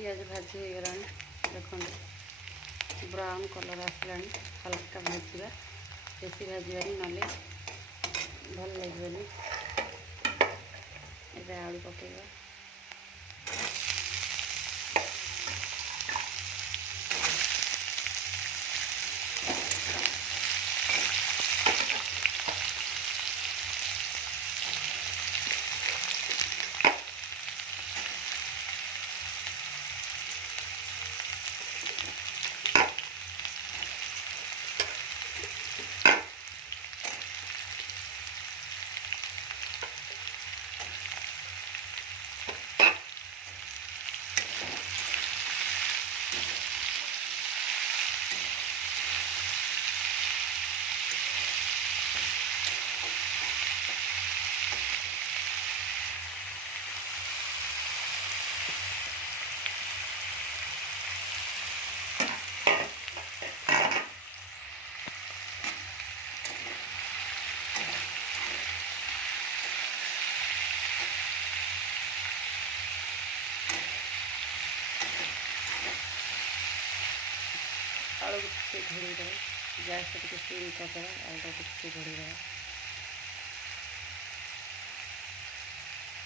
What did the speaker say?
पियाज भाजी हो गला देखो ब्राउन कलर आसला हल्का भाजवा बेसी भाजवानी ना भल लगे ए आलू पकेगा आलू को टिके घोड़ी देव गैस टिके सिम करदे आलू टिके घोड़ी देव।